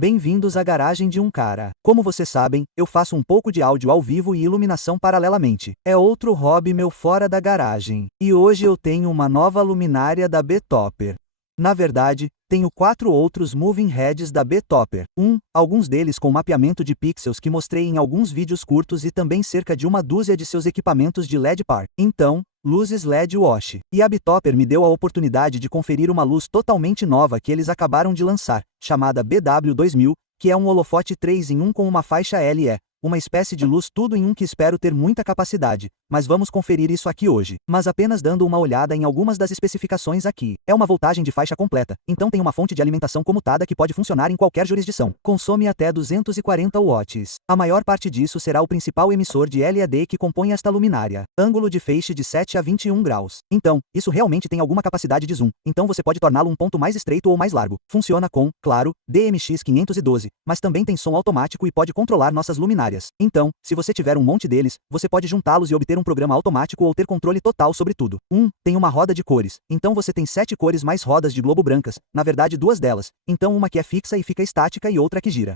Bem-vindos à garagem de um cara. Como vocês sabem, eu faço um pouco de áudio ao vivo e iluminação paralelamente. É outro hobby meu fora da garagem. E hoje eu tenho uma nova luminária da B-Topper. Na verdade, tenho 4 outros moving heads da B-Topper. Alguns deles com mapeamento de pixels que mostrei em alguns vídeos curtos e também cerca de uma dúzia de seus equipamentos de LED par. Então, luzes LED wash. E a B-Topper me deu a oportunidade de conferir uma luz totalmente nova que eles acabaram de lançar, chamada BW2000, que é um holofote 3 em 1 com uma faixa LE. Uma espécie de luz tudo em um que espero ter muita capacidade, mas vamos conferir isso aqui hoje. Mas apenas dando uma olhada em algumas das especificações aqui. É uma voltagem de faixa completa, então tem uma fonte de alimentação comutada que pode funcionar em qualquer jurisdição. Consome até 240 watts. A maior parte disso será o principal emissor de LED que compõe esta luminária. Ângulo de feixe de 7 a 21 graus. Então, isso realmente tem alguma capacidade de zoom, então você pode torná-lo um ponto mais estreito ou mais largo. Funciona com, claro, DMX512, mas também tem som automático e pode controlar nossas luminárias. Então, se você tiver um monte deles, você pode juntá-los e obter um programa automático ou ter controle total sobre tudo. Tem uma roda de cores, então você tem 7 cores mais rodas de globo brancas, na verdade 2 delas, então uma que é fixa e fica estática e outra que gira.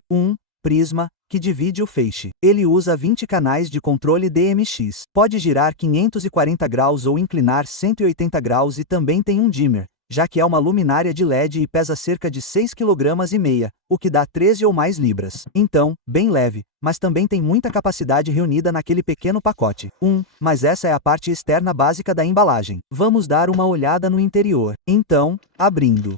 Prisma, que divide o feixe. Ele usa 20 canais de controle DMX. Pode girar 540 graus ou inclinar 180 graus e também tem um dimmer, já que é uma luminária de LED e pesa cerca de 6,5 kg, o que dá 13 ou mais libras. Então, bem leve, mas também tem muita capacidade reunida naquele pequeno pacote. Mas essa é a parte externa básica da embalagem. Vamos dar uma olhada no interior. Então, abrindo.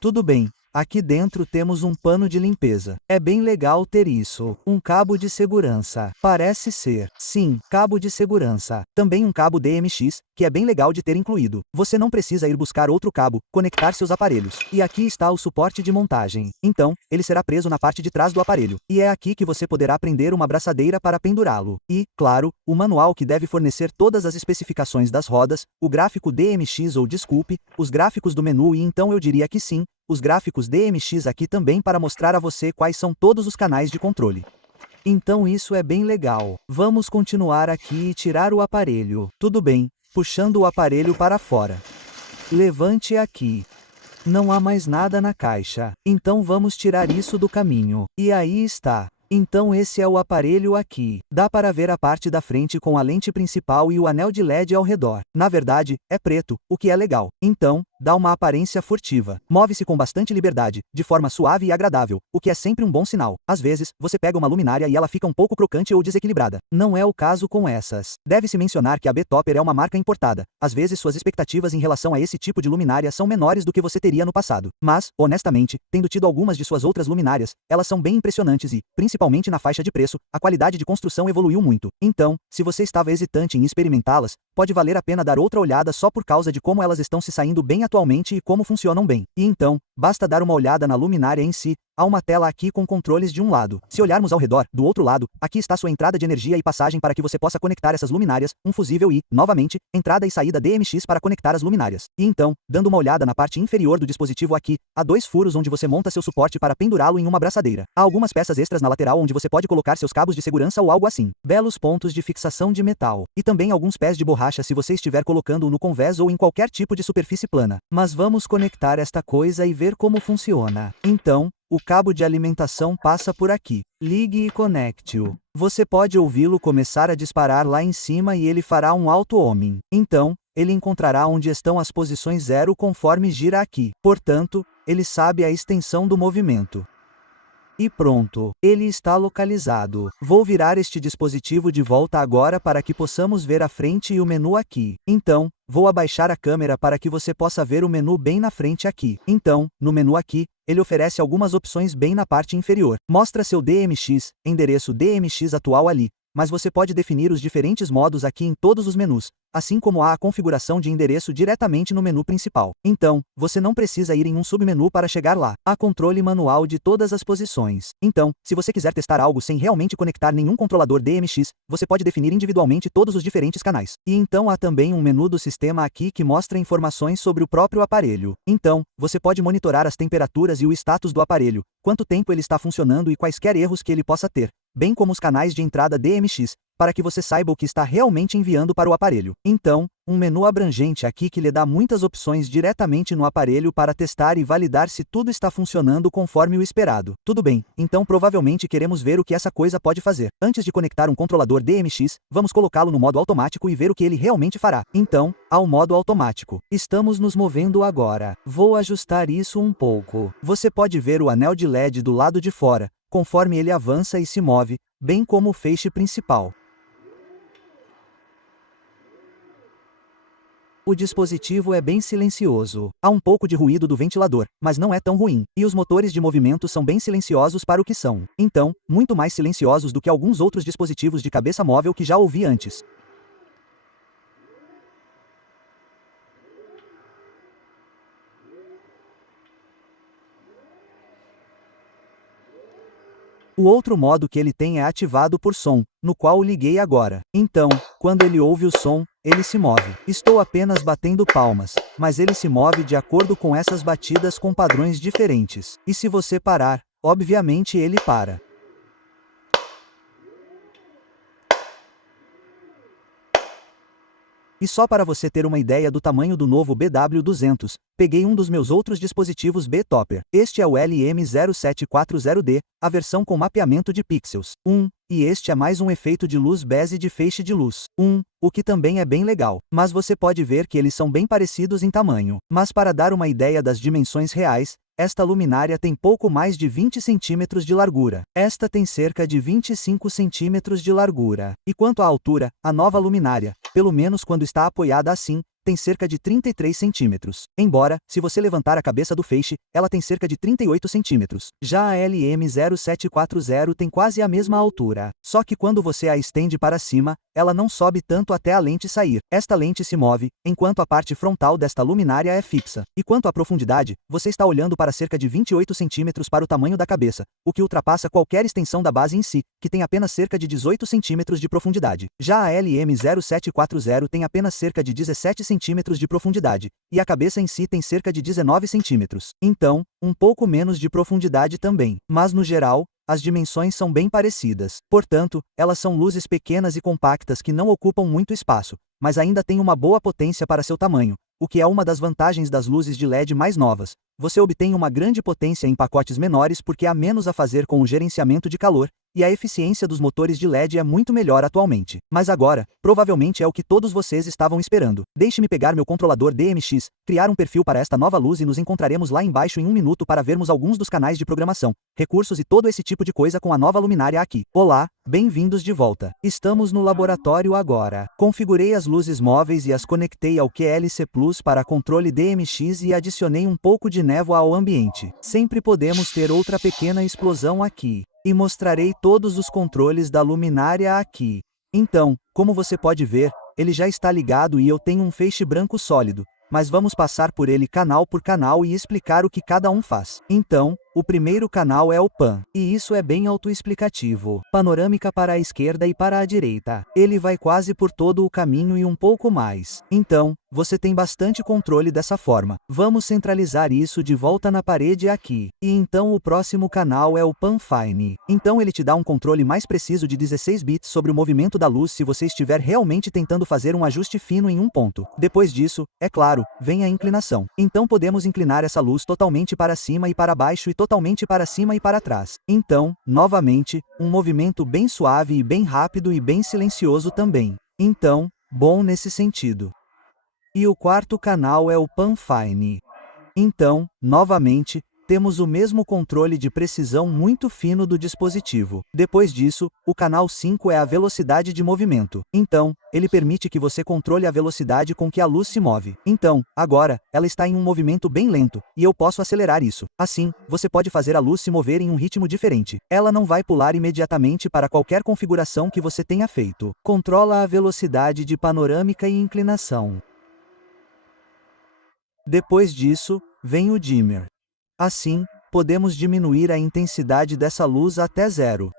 Tudo bem. Aqui dentro temos um pano de limpeza. É bem legal ter isso. Um cabo de segurança. Parece ser. Sim, cabo de segurança. Também um cabo DMX, que é bem legal de ter incluído. Você não precisa ir buscar outro cabo, conectar seus aparelhos. E aqui está o suporte de montagem. Então, ele será preso na parte de trás do aparelho. E é aqui que você poderá prender uma braçadeira para pendurá-lo. E, claro, o manual que deve fornecer todas as especificações das rodas, o gráfico DMX ou desculpe, os gráficos do menu e então eu diria que sim, os gráficos DMX aqui também para mostrar a você quais são todos os canais de controle. Então isso é bem legal. Vamos continuar aqui e tirar o aparelho. Tudo bem, puxando o aparelho para fora. Levante aqui. Não há mais nada na caixa. Então vamos tirar isso do caminho. E aí está. Então esse é o aparelho aqui. Dá para ver a parte da frente com a lente principal e o anel de LED ao redor. Na verdade, é preto, o que é legal. Então, dá uma aparência furtiva. Move-se com bastante liberdade, de forma suave e agradável, o que é sempre um bom sinal. Às vezes, você pega uma luminária e ela fica um pouco crocante ou desequilibrada. Não é o caso com essas. Deve-se mencionar que a B-Topper é uma marca importada. Às vezes suas expectativas em relação a esse tipo de luminária são menores do que você teria no passado. Mas, honestamente, tendo tido algumas de suas outras luminárias, elas são bem impressionantes e, principalmente na faixa de preço, a qualidade de construção evoluiu muito. Então, se você estava hesitante em experimentá-las, pode valer a pena dar outra olhada só por causa de como elas estão se saindo bem atualmente e como funcionam bem. E então, basta dar uma olhada na luminária em si. Há uma tela aqui com controles de um lado. Se olharmos ao redor, do outro lado, aqui está sua entrada de energia e passagem para que você possa conectar essas luminárias, um fusível e, novamente, entrada e saída DMX para conectar as luminárias. E então, dando uma olhada na parte inferior do dispositivo aqui, há 2 furos onde você monta seu suporte para pendurá-lo em uma braçadeira. Há algumas peças extras na lateral onde você pode colocar seus cabos de segurança ou algo assim. Belos pontos de fixação de metal. E também alguns pés de borracha se você estiver colocando-o no convés ou em qualquer tipo de superfície plana. Mas vamos conectar esta coisa e ver como funciona. Então, o cabo de alimentação passa por aqui. Ligue e conecte-o. Você pode ouvi-lo começar a disparar lá em cima e ele fará um auto-homing. Então, ele encontrará onde estão as posições 0 conforme gira aqui. Portanto, ele sabe a extensão do movimento. E pronto, ele está localizado. Vou virar este dispositivo de volta agora para que possamos ver a frente e o menu aqui. Então, vou abaixar a câmera para que você possa ver o menu bem na frente aqui. Então, no menu aqui, ele oferece algumas opções bem na parte inferior. Mostra seu DMX, endereço DMX atual ali, mas você pode definir os diferentes modos aqui em todos os menus, assim como há a configuração de endereço diretamente no menu principal. Então, você não precisa ir em um submenu para chegar lá. Há controle manual de todas as posições. Então, se você quiser testar algo sem realmente conectar nenhum controlador DMX, você pode definir individualmente todos os diferentes canais. E então há também um menu do sistema aqui que mostra informações sobre o próprio aparelho. Então, você pode monitorar as temperaturas e o status do aparelho, quanto tempo ele está funcionando e quaisquer erros que ele possa ter, bem como os canais de entrada DMX, para que você saiba o que está realmente enviando para o aparelho. Então, um menu abrangente aqui que lhe dá muitas opções diretamente no aparelho para testar e validar se tudo está funcionando conforme o esperado. Tudo bem, então provavelmente queremos ver o que essa coisa pode fazer. Antes de conectar um controlador DMX, vamos colocá-lo no modo automático e ver o que ele realmente fará. Então, ao modo automático. Estamos nos movendo agora. Vou ajustar isso um pouco. Você pode ver o anel de LED do lado de fora, conforme ele avança e se move, bem como o feixe principal. O dispositivo é bem silencioso. Há um pouco de ruído do ventilador, mas não é tão ruim. E os motores de movimento são bem silenciosos para o que são. Então, muito mais silenciosos do que alguns outros dispositivos de cabeça móvel que já ouvi antes. O outro modo que ele tem é ativado por som, no qual o liguei agora. Então, quando ele ouve o som, ele se move. Estou apenas batendo palmas, mas ele se move de acordo com essas batidas com padrões diferentes. E se você parar, obviamente ele para. E só para você ter uma ideia do tamanho do novo BW200, peguei um dos meus outros dispositivos B-Topper. Este é o LM0740D, a versão com mapeamento de pixels. E este é mais um efeito de luz base de feixe de luz. O que também é bem legal. Mas você pode ver que eles são bem parecidos em tamanho. Mas para dar uma ideia das dimensões reais, esta luminária tem pouco mais de 20 centímetros de largura. Esta tem cerca de 25 centímetros de largura. E quanto à altura, a nova luminária, pelo menos quando está apoiada assim, tem cerca de 33 centímetros. Embora, se você levantar a cabeça do feixe, ela tem cerca de 38 centímetros. Já a LM0740 tem quase a mesma altura. Só que quando você a estende para cima, ela não sobe tanto até a lente sair. Esta lente se move, enquanto a parte frontal desta luminária é fixa. E quanto à profundidade, você está olhando para cerca de 28 centímetros para o tamanho da cabeça, o que ultrapassa qualquer extensão da base em si, que tem apenas cerca de 18 centímetros de profundidade. Já a LM0740 tem apenas cerca de 17 centímetros de profundidade, e a cabeça em si tem cerca de 19 centímetros. Então, um pouco menos de profundidade também. Mas no geral, as dimensões são bem parecidas. Portanto, elas são luzes pequenas e compactas que não ocupam muito espaço, mas ainda têm uma boa potência para seu tamanho, o que é uma das vantagens das luzes de LED mais novas. Você obtém uma grande potência em pacotes menores porque há menos a fazer com o gerenciamento de calor, e a eficiência dos motores de LED é muito melhor atualmente. Mas agora, provavelmente é o que todos vocês estavam esperando. Deixe-me pegar meu controlador DMX, criar um perfil para esta nova luz e nos encontraremos lá embaixo em um minuto para vermos alguns dos canais de programação, recursos e todo esse tipo de coisa com a nova luminária aqui. Olá, bem-vindos de volta. Estamos no laboratório agora. Configurei as luzes móveis e as conectei ao QLC Plus para controle DMX e adicionei um pouco de névoa ao ambiente. Sempre podemos ter outra pequena explosão aqui. E mostrarei todos os controles da luminária aqui. Então, como você pode ver, ele já está ligado e eu tenho um feixe branco sólido, mas vamos passar por ele canal por canal e explicar o que cada um faz. Então, o primeiro canal é o PAN, e isso é bem autoexplicativo. Panorâmica para a esquerda e para a direita. Ele vai quase por todo o caminho e um pouco mais. Então, você tem bastante controle dessa forma. Vamos centralizar isso de volta na parede aqui. E então o próximo canal é o PAN Fine. Então ele te dá um controle mais preciso de 16 bits sobre o movimento da luz se você estiver realmente tentando fazer um ajuste fino em um ponto. Depois disso, é claro, vem a inclinação. Então podemos inclinar essa luz totalmente para cima e para baixo e totalmente para cima e para trás. Então, novamente, um movimento bem suave e bem rápido e bem silencioso também. Então, bom nesse sentido. E o quarto canal é o PAN Fine. Então, novamente, temos o mesmo controle de precisão muito fino do dispositivo. Depois disso, o canal 5 é a velocidade de movimento. Então, ele permite que você controle a velocidade com que a luz se move. Então, agora, ela está em um movimento bem lento, e eu posso acelerar isso. Assim, você pode fazer a luz se mover em um ritmo diferente. Ela não vai pular imediatamente para qualquer configuração que você tenha feito. Controla a velocidade de panorâmica e inclinação. Depois disso, vem o dimmer. Assim, podemos diminuir a intensidade dessa luz até zero.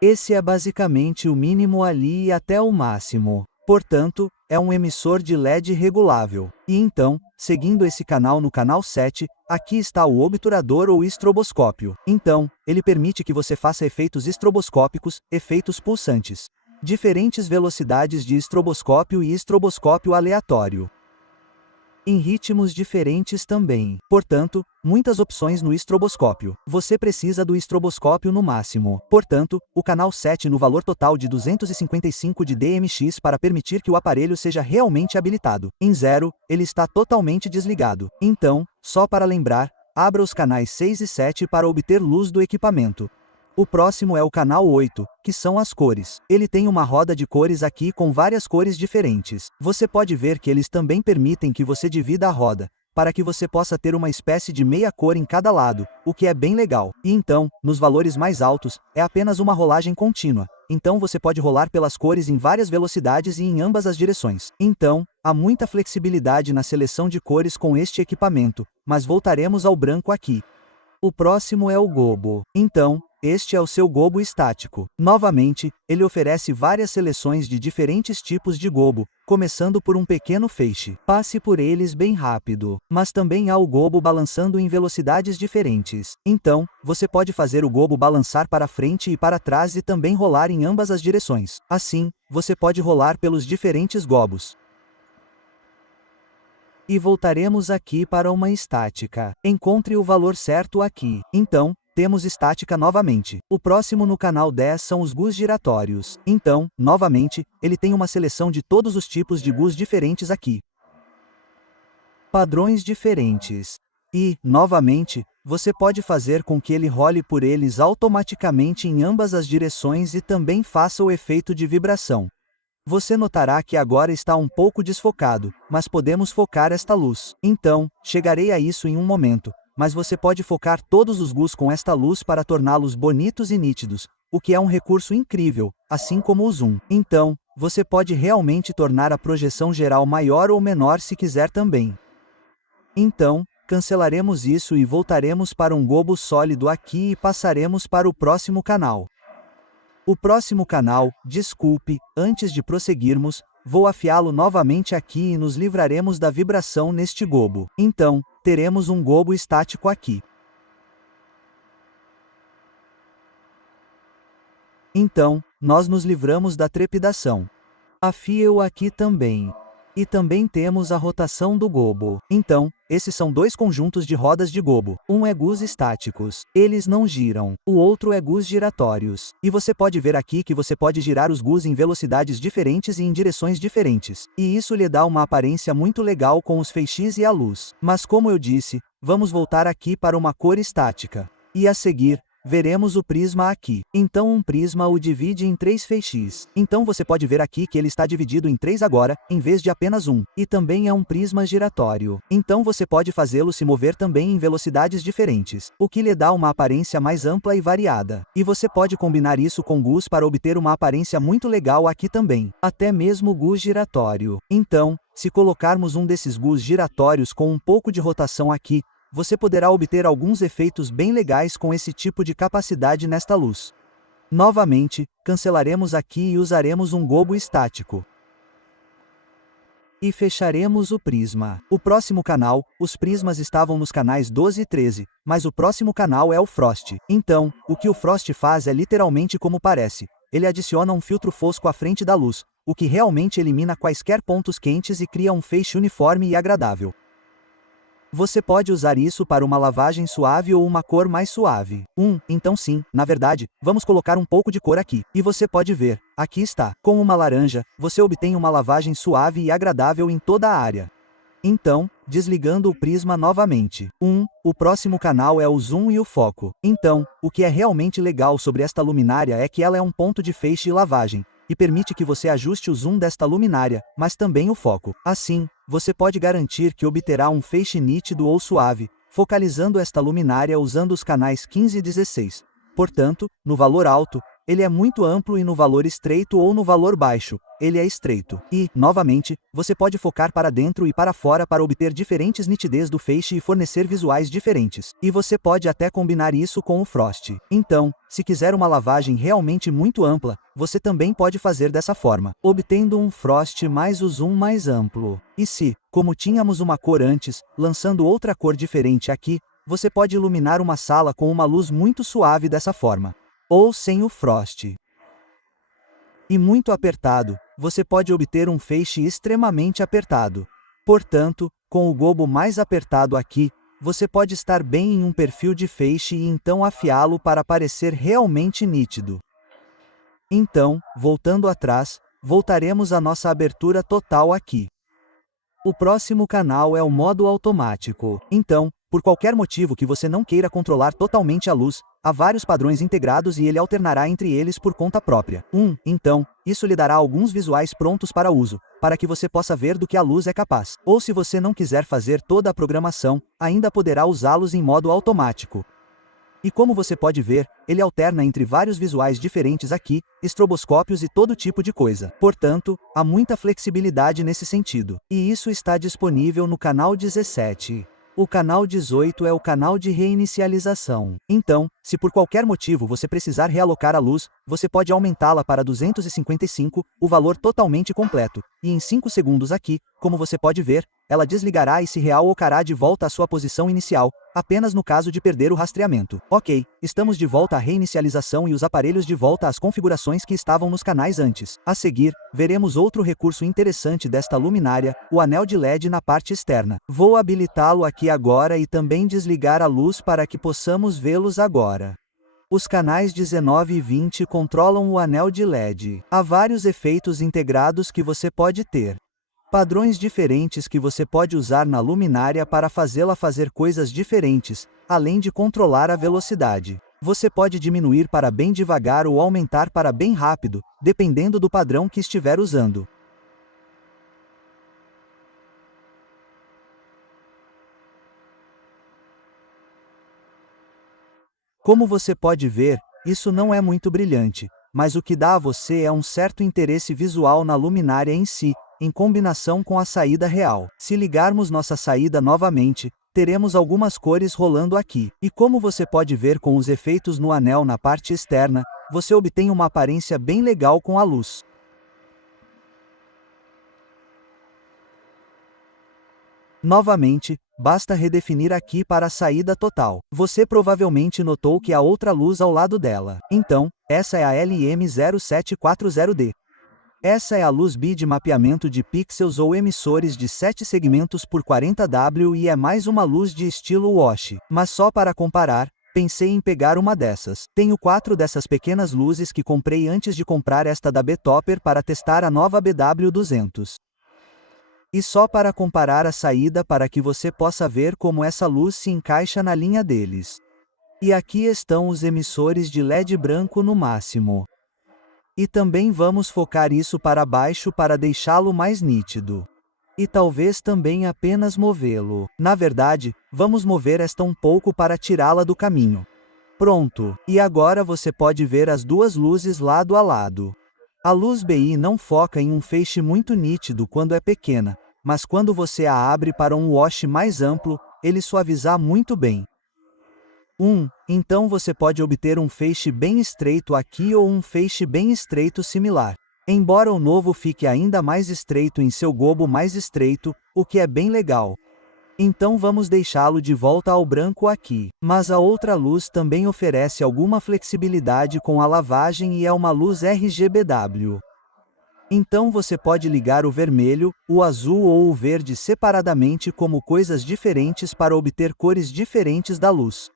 Esse é basicamente o mínimo ali e até o máximo. Portanto, é um emissor de LED regulável. E então, seguindo esse canal no canal 7, aqui está o obturador ou estroboscópio. Então, ele permite que você faça efeitos estroboscópicos, efeitos pulsantes. Diferentes velocidades de estroboscópio e estroboscópio aleatório. Em ritmos diferentes também. Portanto, muitas opções no estroboscópio. Você precisa do estroboscópio no máximo. Portanto, o canal 7 no valor total de 255 de DMX para permitir que o aparelho seja realmente habilitado. Em 0, ele está totalmente desligado. Então, só para lembrar, abra os canais 6 e 7 para obter luz do equipamento. O próximo é o canal 8, que são as cores. Ele tem uma roda de cores aqui com várias cores diferentes. Você pode ver que eles também permitem que você divida a roda, para que você possa ter uma espécie de meia cor em cada lado, o que é bem legal. E então, nos valores mais altos, é apenas uma rolagem contínua. Então você pode rolar pelas cores em várias velocidades e em ambas as direções. Então, há muita flexibilidade na seleção de cores com este equipamento, mas voltaremos ao branco aqui. O próximo é o gobo. Então, este é o seu gobo estático. Novamente, ele oferece várias seleções de diferentes tipos de gobo, começando por um pequeno feixe. Passe por eles bem rápido. Mas também há o gobo balançando em velocidades diferentes. Então, você pode fazer o gobo balançar para frente e para trás e também rolar em ambas as direções. Assim, você pode rolar pelos diferentes gobos. E voltaremos aqui para uma estática. Encontre o valor certo aqui. Então, temos estática novamente. O próximo no canal 10 são os GUs giratórios. Então, novamente, ele tem uma seleção de todos os tipos de GUs diferentes aqui. Padrões diferentes. E, novamente, você pode fazer com que ele role por eles automaticamente em ambas as direções e também faça o efeito de vibração. Você notará que agora está um pouco desfocado, mas podemos focar esta luz. Então, chegarei a isso em um momento, mas você pode focar todos os GUs com esta luz para torná-los bonitos e nítidos, o que é um recurso incrível, assim como o zoom. Então, você pode realmente tornar a projeção geral maior ou menor se quiser também. Então, cancelaremos isso e voltaremos para um gobo sólido aqui e passaremos para o próximo canal. O próximo canal, desculpe, antes de prosseguirmos, vou afiá-lo novamente aqui e nos livraremos da vibração neste gobo. Então, teremos um gobo estático aqui. Então, nós nos livramos da trepidação. Afie-o aqui também. E também temos a rotação do gobo. Então, esses são dois conjuntos de rodas de gobo. Um é GUs estáticos. Eles não giram. O outro é GUs giratórios. E você pode ver aqui que você pode girar os GUs em velocidades diferentes e em direções diferentes. E isso lhe dá uma aparência muito legal com os feixes e a luz. Mas como eu disse, vamos voltar aqui para uma cor estática. E a seguir, veremos o prisma aqui. Então um prisma o divide em 3 feixes. Então você pode ver aqui que ele está dividido em 3 agora, em vez de apenas um. E também é um prisma giratório. Então você pode fazê-lo se mover também em velocidades diferentes, o que lhe dá uma aparência mais ampla e variada. E você pode combinar isso com GUs para obter uma aparência muito legal aqui também. Até mesmo GUs giratório. Então, se colocarmos um desses GUs giratórios com um pouco de rotação aqui, você poderá obter alguns efeitos bem legais com esse tipo de capacidade nesta luz. Novamente, cancelaremos aqui e usaremos um gobo estático. E fecharemos o prisma. O próximo canal, os prismas estavam nos canais 12 e 13, mas o próximo canal é o Frost. Então, o que o Frost faz é literalmente como parece. Ele adiciona um filtro fosco à frente da luz, o que realmente elimina quaisquer pontos quentes e cria um feixe uniforme e agradável. Você pode usar isso para uma lavagem suave ou uma cor mais suave. Então sim, na verdade, vamos colocar um pouco de cor aqui. E você pode ver, aqui está. Com uma laranja, você obtém uma lavagem suave e agradável em toda a área. Então, desligando o prisma novamente. O próximo canal é o zoom e o foco. Então, o que é realmente legal sobre esta luminária é que ela é um ponto de feixe e lavagem, e permite que você ajuste o zoom desta luminária, mas também o foco. Assim, você pode garantir que obterá um feixe nítido ou suave, focalizando esta luminária usando os canais 15 e 16. Portanto, no valor alto, ele é muito amplo e no valor estreito ou no valor baixo, ele é estreito. E, novamente, você pode focar para dentro e para fora para obter diferentes nitidez do feixe e fornecer visuais diferentes. E você pode até combinar isso com o Frost. Então, se quiser uma lavagem realmente muito ampla, você também pode fazer dessa forma, obtendo um Frost mais o zoom mais amplo. E se, como tínhamos uma cor antes, lançando outra cor diferente aqui, você pode iluminar uma sala com uma luz muito suave dessa forma. Ou sem o Frost. E muito apertado, você pode obter um feixe extremamente apertado. Portanto, com o gobo mais apertado aqui, você pode estar bem em um perfil de feixe e então afiá-lo para parecer realmente nítido. Então, voltando atrás, voltaremos à nossa abertura total aqui. O próximo canal é o modo automático. Então, por qualquer motivo que você não queira controlar totalmente a luz, há vários padrões integrados e ele alternará entre eles por conta própria. Então, isso lhe dará alguns visuais prontos para uso, para que você possa ver do que a luz é capaz. Ou se você não quiser fazer toda a programação, ainda poderá usá-los em modo automático. E como você pode ver, ele alterna entre vários visuais diferentes aqui, estroboscópios e todo tipo de coisa. Portanto, há muita flexibilidade nesse sentido. E isso está disponível no canal 17. O canal 18 é o canal de reinicialização. Então, se por qualquer motivo você precisar realocar a luz, você pode aumentá-la para 255, o valor totalmente completo, e em 5 segundos aqui, como você pode ver, ela desligará e se realocará de volta à sua posição inicial, apenas no caso de perder o rastreamento. Ok, estamos de volta à reinicialização e os aparelhos de volta às configurações que estavam nos canais antes. A seguir, veremos outro recurso interessante desta luminária, o anel de LED na parte externa. Vou habilitá-lo aqui agora e também desligar a luz para que possamos vê-los agora. Os canais 19 e 20 controlam o anel de LED. Há vários efeitos integrados que você pode ter. Padrões diferentes que você pode usar na luminária para fazê-la fazer coisas diferentes, além de controlar a velocidade. Você pode diminuir para bem devagar ou aumentar para bem rápido, dependendo do padrão que estiver usando. Como você pode ver, isso não é muito brilhante, mas o que dá a você é um certo interesse visual na luminária em si, em combinação com a saída real. Se ligarmos nossa saída novamente, teremos algumas cores rolando aqui. E como você pode ver com os efeitos no anel na parte externa, você obtém uma aparência bem legal com a luz. Novamente, basta redefinir aqui para a saída total. Você provavelmente notou que há outra luz ao lado dela. Então, essa é a LM0740D. Essa é a luz B de mapeamento de pixels ou emissores de 7 segmentos por 40W e é mais uma luz de estilo wash. Mas só para comparar, pensei em pegar uma dessas. Tenho 4 dessas pequenas luzes que comprei antes de comprar esta da B-Topper para testar a nova BW200. E só para comparar a saída para que você possa ver como essa luz se encaixa na linha deles. E aqui estão os emissores de LED branco no máximo. E também vamos focar isso para baixo para deixá-lo mais nítido. E talvez também apenas movê-lo. Na verdade, vamos mover esta um pouco para tirá-la do caminho. Pronto, e agora você pode ver as duas luzes lado a lado. A luz BI não foca em um feixe muito nítido quando é pequena, mas quando você a abre para um wash mais amplo, ele suavizar muito bem. Então você pode obter um feixe bem estreito aqui ou um feixe bem estreito similar. Embora o novo fique ainda mais estreito em seu gobo mais estreito, o que é bem legal. Então vamos deixá-lo de volta ao branco aqui. Mas a outra luz também oferece alguma flexibilidade com a lavagem e é uma luz RGBW. Então você pode ligar o vermelho, o azul ou o verde separadamente como coisas diferentes para obter cores diferentes da luz.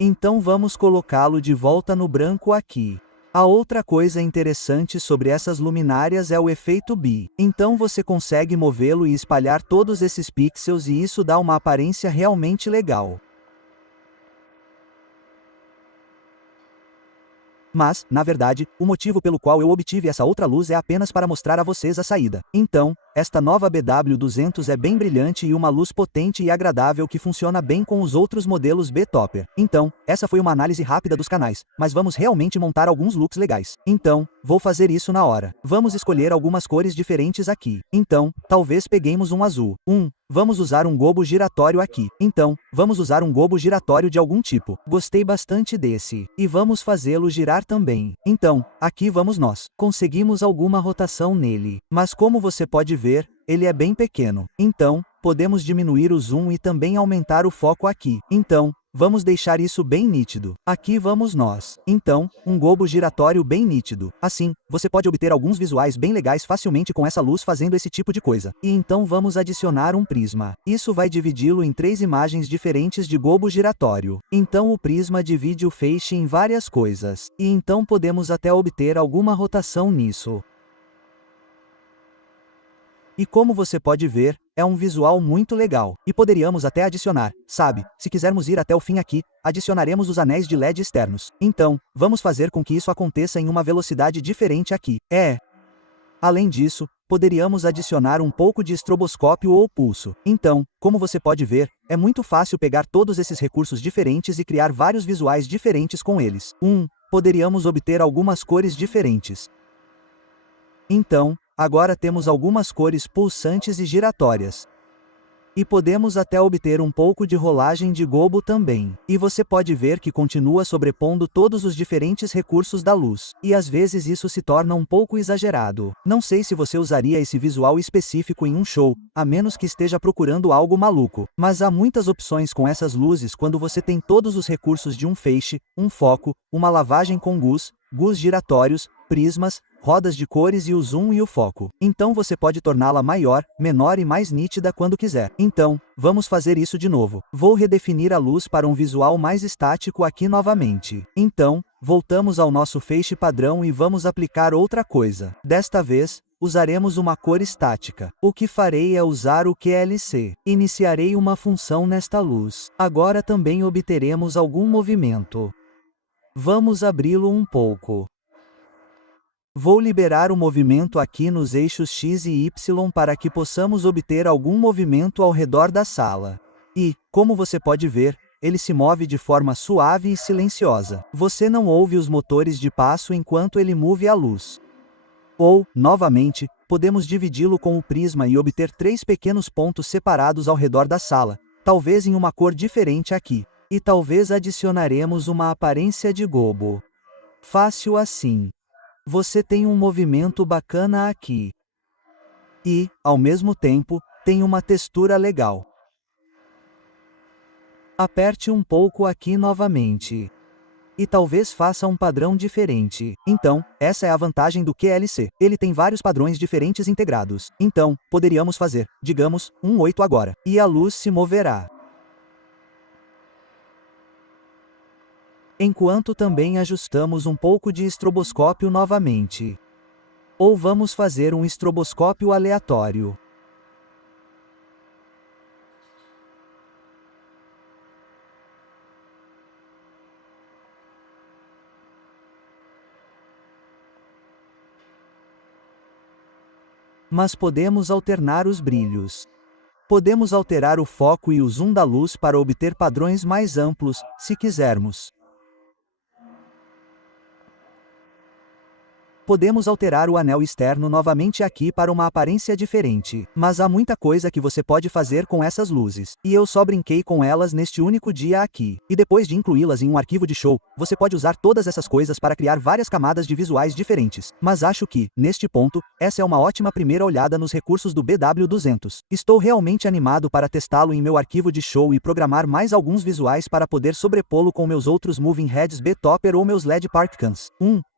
Então vamos colocá-lo de volta no branco aqui. A outra coisa interessante sobre essas luminárias é o efeito BI. Então você consegue movê-lo e espalhar todos esses pixels e isso dá uma aparência realmente legal. Mas, na verdade, o motivo pelo qual eu obtive essa outra luz é apenas para mostrar a vocês a saída. Então, esta nova BW200 é bem brilhante e uma luz potente e agradável que funciona bem com os outros modelos B-Topper. Então, essa foi uma análise rápida dos canais, mas vamos realmente montar alguns looks legais. Então, vou fazer isso na hora. Vamos escolher algumas cores diferentes aqui. Então, talvez peguemos um azul. Vamos usar um gobo giratório aqui. Então, vamos usar um gobo giratório de algum tipo. Gostei bastante desse. E vamos fazê-lo girar também. Então, aqui vamos nós. Conseguimos alguma rotação nele. Mas como você pode ver, ele é bem pequeno. Então, podemos diminuir o zoom e também aumentar o foco aqui. Então, vamos deixar isso bem nítido. Aqui vamos nós. Então, um gobo giratório bem nítido. Assim, você pode obter alguns visuais bem legais facilmente com essa luz fazendo esse tipo de coisa. E então vamos adicionar um prisma. Isso vai dividi-lo em 3 imagens diferentes de gobo giratório. Então o prisma divide o feixe em várias coisas. E então podemos até obter alguma rotação nisso. E como você pode ver, é um visual muito legal. E poderíamos até adicionar, sabe, se quisermos ir até o fim aqui, adicionaremos os anéis de LED externos. Então, vamos fazer com que isso aconteça em uma velocidade diferente aqui. Além disso, poderíamos adicionar um pouco de estroboscópio ou pulso. Então, como você pode ver, é muito fácil pegar todos esses recursos diferentes e criar vários visuais diferentes com eles. Poderíamos obter algumas cores diferentes. Então, agora temos algumas cores pulsantes e giratórias. E podemos até obter um pouco de rolagem de gobo também. E você pode ver que continua sobrepondo todos os diferentes recursos da luz. E às vezes isso se torna um pouco exagerado. Não sei se você usaria esse visual específico em um show, a menos que esteja procurando algo maluco. Mas há muitas opções com essas luzes quando você tem todos os recursos de um feixe, um foco, uma lavagem com gus giratórios, prismas, rodas de cores e o zoom e o foco. Então você pode torná-la maior, menor e mais nítida quando quiser. Então, vamos fazer isso de novo. Vou redefinir a luz para um visual mais estático aqui novamente. Então, voltamos ao nosso feixe padrão e vamos aplicar outra coisa. Desta vez, usaremos uma cor estática. O que farei é usar o QLC. Iniciarei uma função nesta luz. Agora também obteremos algum movimento. Vamos abri-lo um pouco. Vou liberar o movimento aqui nos eixos X e Y para que possamos obter algum movimento ao redor da sala. E, como você pode ver, ele se move de forma suave e silenciosa. Você não ouve os motores de passo enquanto ele move a luz. Ou, novamente, podemos dividi-lo com o prisma e obter 3 pequenos pontos separados ao redor da sala, talvez em uma cor diferente aqui. E talvez adicionaremos uma aparência de gobo. Fácil assim. Você tem um movimento bacana aqui. E, ao mesmo tempo, tem uma textura legal. Aperte um pouco aqui novamente. E talvez faça um padrão diferente. Então, essa é a vantagem do QLC. Ele tem vários padrões diferentes integrados. Então, poderíamos fazer, digamos, um 8 agora. E a luz se moverá. Enquanto também ajustamos um pouco de estroboscópio novamente. Ou vamos fazer um estroboscópio aleatório. Mas podemos alternar os brilhos. Podemos alterar o foco e o zoom da luz para obter padrões mais amplos, se quisermos. Podemos alterar o anel externo novamente aqui para uma aparência diferente. Mas há muita coisa que você pode fazer com essas luzes. E eu só brinquei com elas neste único dia aqui. E depois de incluí-las em um arquivo de show, você pode usar todas essas coisas para criar várias camadas de visuais diferentes. Mas acho que, neste ponto, essa é uma ótima primeira olhada nos recursos do BW200. Estou realmente animado para testá-lo em meu arquivo de show e programar mais alguns visuais para poder sobrepô-lo com meus outros Moving Heads B-Topper ou meus LED Parkcans.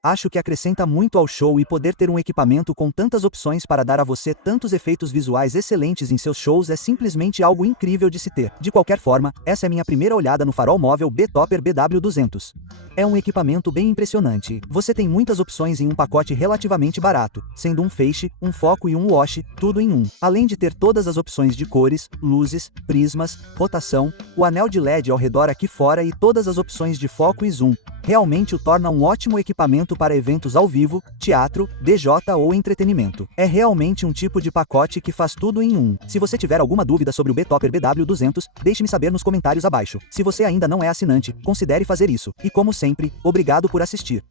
Acho que acrescenta muito ao show e poder ter um equipamento com tantas opções para dar a você tantos efeitos visuais excelentes em seus shows é simplesmente algo incrível de se ter. De qualquer forma, essa é minha primeira olhada no farol móvel B-Topper BW200. É um equipamento bem impressionante. Você tem muitas opções em um pacote relativamente barato, sendo um feixe, um foco e um wash, tudo em um. Além de ter todas as opções de cores, luzes, prismas, rotação, o anel de LED ao redor aqui fora e todas as opções de foco e zoom, realmente o torna um ótimo equipamento para eventos ao vivo, teatro, DJ ou entretenimento. É realmente um tipo de pacote que faz tudo em um. Se você tiver alguma dúvida sobre o Betopper BW200, deixe-me saber nos comentários abaixo. Se você ainda não é assinante, considere fazer isso. E como sempre, obrigado por assistir.